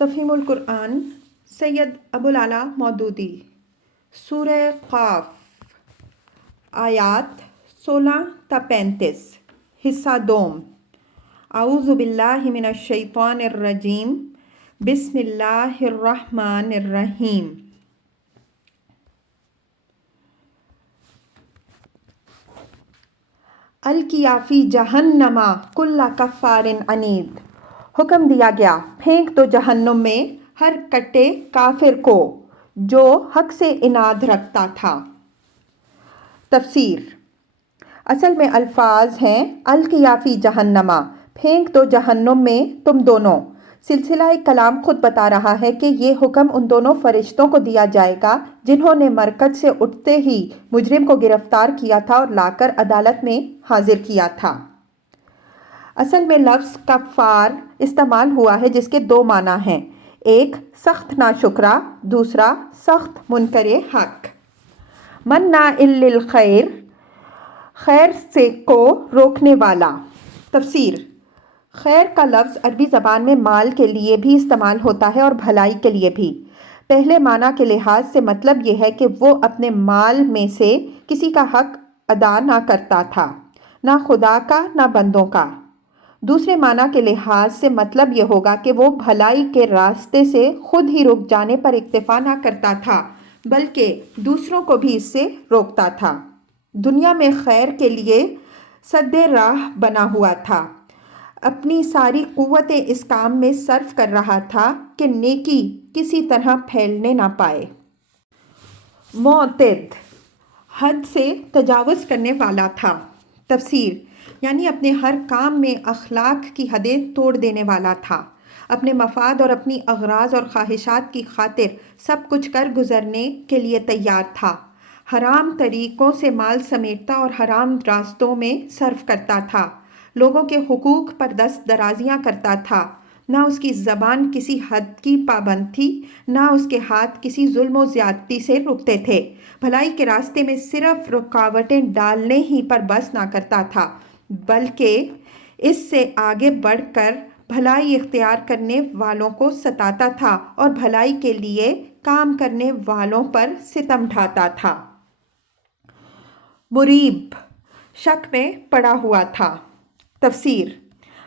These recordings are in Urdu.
تفہیم القرآن سید ابوالعلا مودودی سورہ قاف آیات 16 تا 35 حصہ دوم اعوذ باللہ من الشیطان الرجیم بسم اللہ الرحمن الرحیم القیا فی جہنم کل کفار عنید حکم دیا گیا پھینک دو جہنم میں ہر کٹے کافر کو جو حق سے اناد رکھتا تھا۔ تفسیر اصل میں الفاظ ہیں القیا فی جہنم پھینک دو جہنم میں تم دونوں۔ سلسلہ کلام خود بتا رہا ہے کہ یہ حکم ان دونوں فرشتوں کو دیا جائے گا جنہوں نے مرکز سے اٹھتے ہی مجرم کو گرفتار کیا تھا اور لا کر عدالت میں حاضر کیا تھا۔ اصل میں لفظ کفار استعمال ہوا ہے جس کے دو معنی ہیں، ایک سخت ناشکرا، دوسرا سخت منکر حق۔ مناع للخیر خیر سے کو روکنے والا۔ تفسیر خیر کا لفظ عربی زبان میں مال کے لیے بھی استعمال ہوتا ہے اور بھلائی کے لیے بھی۔ پہلے معنی کے لحاظ سے مطلب یہ ہے کہ وہ اپنے مال میں سے کسی کا حق ادا نہ کرتا تھا، نہ خدا کا نہ بندوں کا۔ دوسرے معنی کے لحاظ سے مطلب یہ ہوگا کہ وہ بھلائی کے راستے سے خود ہی رک جانے پر اکتفا نہ کرتا تھا بلکہ دوسروں کو بھی اس سے روکتا تھا۔ دنیا میں خیر کے لیے سد راہ بنا ہوا تھا، اپنی ساری قوت اس کام میں صرف کر رہا تھا کہ نیکی کسی طرح پھیلنے نہ پائے۔ معتد حد سے تجاوز کرنے والا تھا۔ تفسیر یعنی اپنے ہر کام میں اخلاق کی حدیں توڑ دینے والا تھا، اپنے مفاد اور اپنی اغراض اور خواہشات کی خاطر سب کچھ کر گزرنے کے لیے تیار تھا، حرام طریقوں سے مال سمیٹتا اور حرام راستوں میں صرف کرتا تھا، لوگوں کے حقوق پر دست درازیاں کرتا تھا، نہ اس کی زبان کسی حد کی پابند تھی، نہ اس کے ہاتھ کسی ظلم و زیادتی سے رکتے تھے، بھلائی کے راستے میں صرف رکاوٹیں ڈالنے ہی پر بس نہ کرتا تھا بلکہ اس سے آگے بڑھ کر بھلائی اختیار کرنے والوں کو ستاتا تھا اور بھلائی کے لیے کام کرنے والوں پر ستم ڈھاتا تھا۔ مریب شک میں پڑا ہوا تھا۔ تفسیر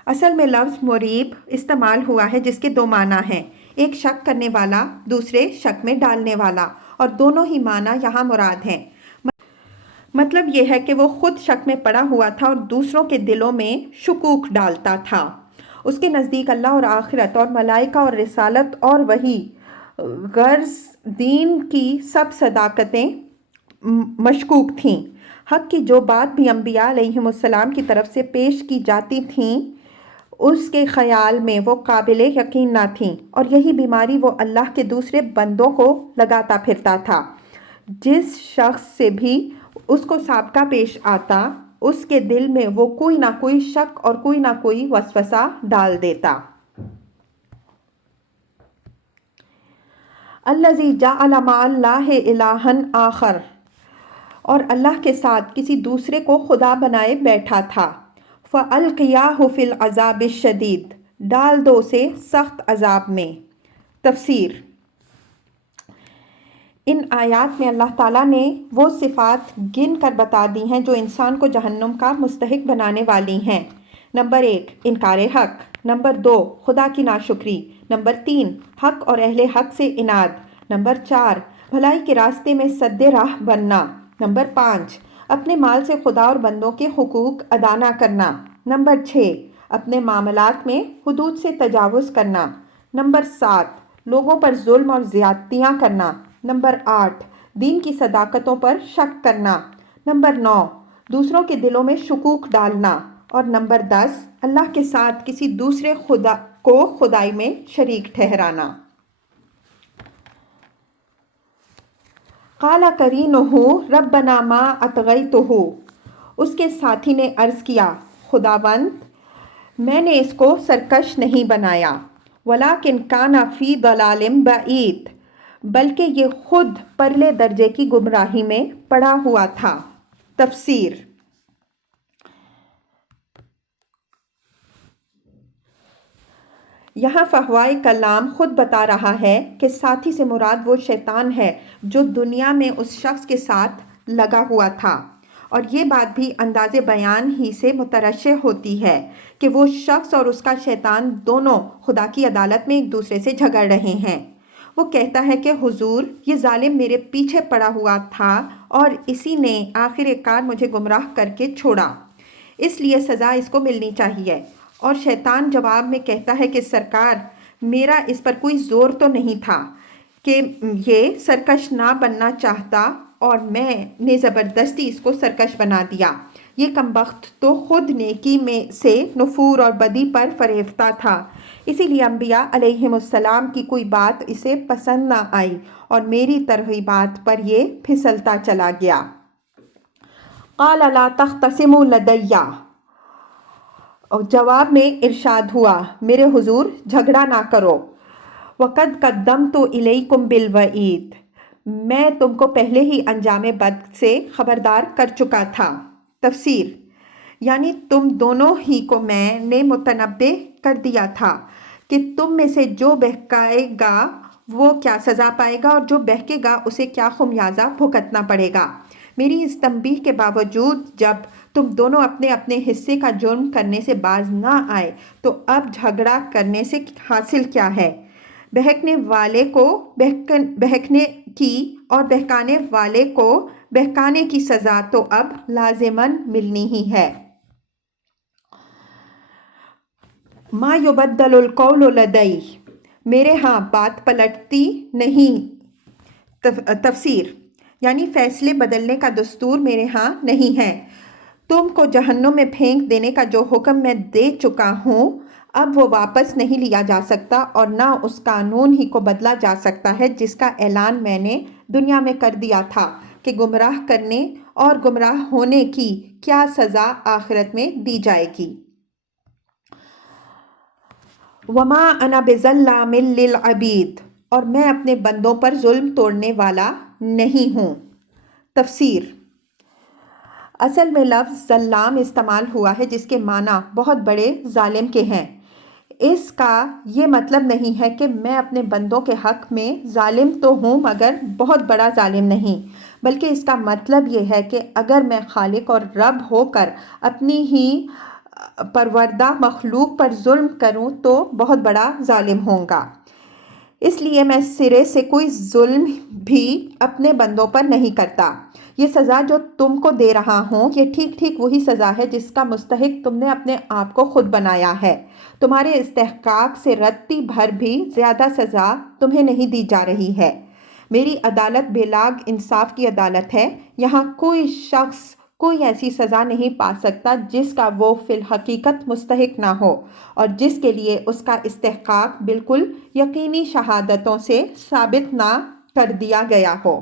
اصل میں لفظ مریب استعمال ہوا ہے جس کے دو معنی ہیں، ایک شک کرنے والا، دوسرے شک میں ڈالنے والا، اور دونوں ہی معنی یہاں مراد ہیں۔ مطلب یہ ہے کہ وہ خود شک میں پڑا ہوا تھا اور دوسروں کے دلوں میں شکوک ڈالتا تھا۔ اس کے نزدیک اللہ اور آخرت اور ملائکہ اور رسالت اور وحی غرض دین کی سب صداقتیں مشکوک تھیں۔ حق کی جو بات بھی انبیاء علیہم السلام کی طرف سے پیش کی جاتی تھیں اس کے خیال میں وہ قابل یقین نہ تھیں، اور یہی بیماری وہ اللہ کے دوسرے بندوں کو لگاتا پھرتا تھا۔ جس شخص سے بھی اس کو سابقہ پیش آتا اس کے دل میں وہ کوئی نہ کوئی شک اور کوئی نہ کوئی وسوسہ ڈال دیتا۔ الذی جعل مع اللہ الہا آخر اور اللہ کے ساتھ کسی دوسرے کو خدا بنائے بیٹھا تھا۔ فَأَلْقِيَاهُ فِي الْعَذَابِ الشَّدِيدِ ڈال دو اسے سخت عذاب میں۔ تفسیر ان آیات میں اللہ تعالیٰ نے وہ صفات گن کر بتا دی ہیں جو انسان کو جہنم کا مستحق بنانے والی ہیں۔ نمبر 1 انکار حق، نمبر 2 خدا کی ناشکری، نمبر 3 حق اور اہل حق سے اناد، نمبر 4 بھلائی کے راستے میں سد راہ بننا، نمبر 5 اپنے مال سے خدا اور بندوں کے حقوق ادا نہ کرنا، نمبر 6 اپنے معاملات میں حدود سے تجاوز کرنا، نمبر 7 لوگوں پر ظلم اور زیادتیاں کرنا، نمبر 8 دین کی صداقتوں پر شک کرنا، نمبر 9 دوسروں کے دلوں میں شکوک ڈالنا، اور نمبر 10 اللہ کے ساتھ کسی دوسرے خدا کو خدائی میں شریک ٹھہرانا۔ قال قرینہ ربنا ما اطغیتہ اس کے ساتھی نے عرض کیا خداوند میں نے اس کو سرکش نہیں بنایا، ولکن کان فی ضلال بعید بلکہ یہ خود پرلے درجے کی گمراہی میں پڑا ہوا تھا۔ تفسیر یہاں فہوائے کلام خود بتا رہا ہے کہ ساتھی سے مراد وہ شیطان ہے جو دنیا میں اس شخص کے ساتھ لگا ہوا تھا، اور یہ بات بھی انداز بیان ہی سے مترشح ہوتی ہے کہ وہ شخص اور اس کا شیطان دونوں خدا کی عدالت میں ایک دوسرے سے جھگڑ رہے ہیں۔ وہ کہتا ہے کہ حضور، یہ ظالم میرے پیچھے پڑا ہوا تھا اور اسی نے آخر کار مجھے گمراہ کر کے چھوڑا، اس لیے سزا اس کو ملنی چاہیے۔ اور شیطان جواب میں کہتا ہے کہ سرکار، میرا اس پر کوئی زور تو نہیں تھا کہ یہ سرکش نہ بننا چاہتا اور میں نے زبردستی اس کو سرکش بنا دیا۔ یہ کمبخت تو خود نیکی میں سے نفور اور بدی پر فریفتہ تھا، اسی لیے انبیاء علیہم السلام کی کوئی بات اسے پسند نہ آئی اور میری ترغیبات پر یہ پھسلتا چلا گیا۔ قال لا تختصموا لدی، اور جواب میں ارشاد ہوا، میرے حضور جھگڑا نہ کرو۔ وقد قدمت الیکم بالوعید، میں تم کو پہلے ہی انجام بد سے خبردار کر چکا تھا۔ تفسیر، یعنی تم دونوں ہی کو میں نے متنبع کر دیا تھا کہ تم میں سے جو بہکائے گا وہ کیا سزا پائے گا اور جو بہکے گا اسے کیا خمیازہ بھگتنا پڑے گا۔ میری اس تنبیہ کے باوجود جب تم دونوں اپنے اپنے حصے کا جرم کرنے سے باز نہ آئے تو اب جھگڑا کرنے سے حاصل کیا ہے؟ بہکنے والے کو بہکنے کی اور بہکانے والے کو بہکانے کی سزا تو اب لازماً ملنی ہی ہے۔ ما یبدل القول لدی، میرے ہاں بات پلٹتی نہیں۔ تفسیر، یعنی فیصلے بدلنے کا دستور میرے ہاں نہیں ہے۔ تم کو جہنم میں پھینک دینے کا جو حکم میں دے چکا ہوں اب وہ واپس نہیں لیا جا سکتا اور نہ اس قانون ہی کو بدلا جا سکتا ہے جس کا اعلان میں نے دنیا میں کر دیا تھا کہ گمراہ کرنے اور گمراہ ہونے کی کیا سزا آخرت میں دی جائے گی۔ وما انا بظلام للعبید، اور میں اپنے بندوں پر ظلم توڑنے والا نہیں ہوں۔ تفسیر، اصل میں لفظ ظلام استعمال ہوا ہے جس کے معنی بہت بڑے ظالم کے ہیں۔ اس کا یہ مطلب نہیں ہے کہ میں اپنے بندوں کے حق میں ظالم تو ہوں مگر بہت بڑا ظالم نہیں، بلکہ اس کا مطلب یہ ہے کہ اگر میں خالق اور رب ہو کر اپنی ہی پروردہ مخلوق پر ظلم کروں تو بہت بڑا ظالم ہوں گا۔ اس لیے میں سرے سے کوئی ظلم بھی اپنے بندوں پر نہیں کرتا۔ یہ سزا جو تم کو دے رہا ہوں یہ ٹھیک ٹھیک وہی سزا ہے جس کا مستحق تم نے اپنے آپ کو خود بنایا ہے۔ تمہارے استحقاق سے رتی بھر بھی زیادہ سزا تمہیں نہیں دی جا رہی ہے۔ میری عدالت بے لاگ انصاف کی عدالت ہے، یہاں کوئی شخص کوئی ایسی سزا نہیں پا سکتا جس کا وہ فی الحقیقت مستحق نہ ہو اور جس کے لیے اس کا استحقاق بالکل یقینی شہادتوں سے ثابت نہ کر دیا گیا ہو۔